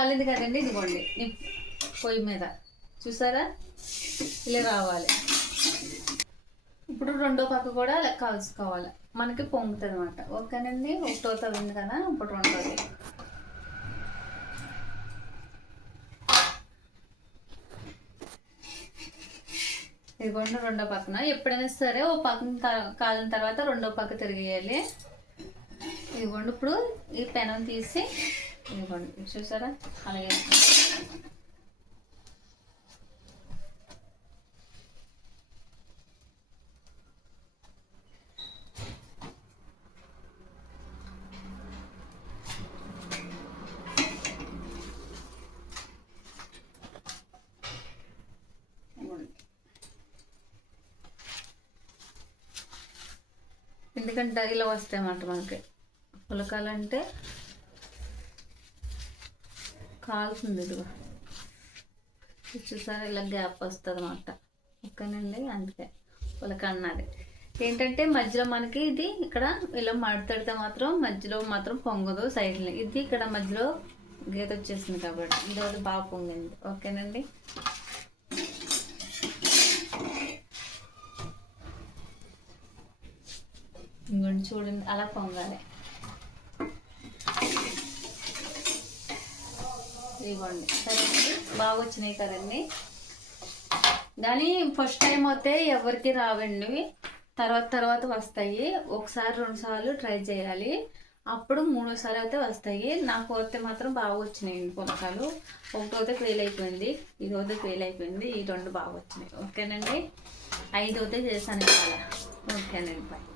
కాలేదు కదండి, ఇదిగోండి పొయ్యి మీద చూసారా ఇలా రావాలి. ఇప్పుడు రెండో పక్క కూడా అలా కాల్చుకోవాలి, మనకి పొంగుతుంది అనమాట. ఓకేనండి, ఒకటో తవ్వింది కదా, ఇప్పుడు రెండోది. ఇదిగోండి రెండో పక్కన ఎప్పుడైనా సరే ఓ పక్కన కాలిన తర్వాత రెండో పక్క తిరిగేయాలి. ఇదిగోండి ఇప్పుడు ఈ పెనం తీసి ఇదిగోండి చూసారా అలాగే ఎందుకంటే ఇలా వస్తాయన్నమాట మనకి. పులకాలంటే కాలుతుంది, ఇదిగో చూసారా ఇలా గ్యాప్ వస్తుంది అన్నమాట. ఓకేనండి, అందుకే పులక అన్నది. ఏంటంటే మధ్యలో మనకి ఇది ఇక్కడ ఇలా మడతడితే మాత్రం మధ్యలో మాత్రం పొంగదు, సైడ్లో ఇది ఇక్కడ మధ్యలో గీత వచ్చేసింది కాబట్టి ఇది బాగా పొంగింది. ఓకేనండి, ఇంకోండి చూడండి అలా పొంగాలి. ఇదిగోండి సరేనండి, బాగా వచ్చినాయి కదండి. కానీ ఫస్ట్ టైం అయితే ఎవరికి రావండి, తర్వాత వస్తాయి. ఒకసారి 2 సార్లు ట్రై చేయాలి, అప్పుడు 3వ సారి అయితే వస్తాయి. నాకు వస్తే మాత్రం బాగా వచ్చినాయండి పులకాలు. ఒకటోది ఫెయిల్ అయిపోయింది, ఇదోది ఫెయిల్ అయిపోయింది, ఈ 2 బాగా వచ్చినాయి. ఓకేనండి, 5వది చేశాను ఇవాళ. ఓకేనండి, బాయ్.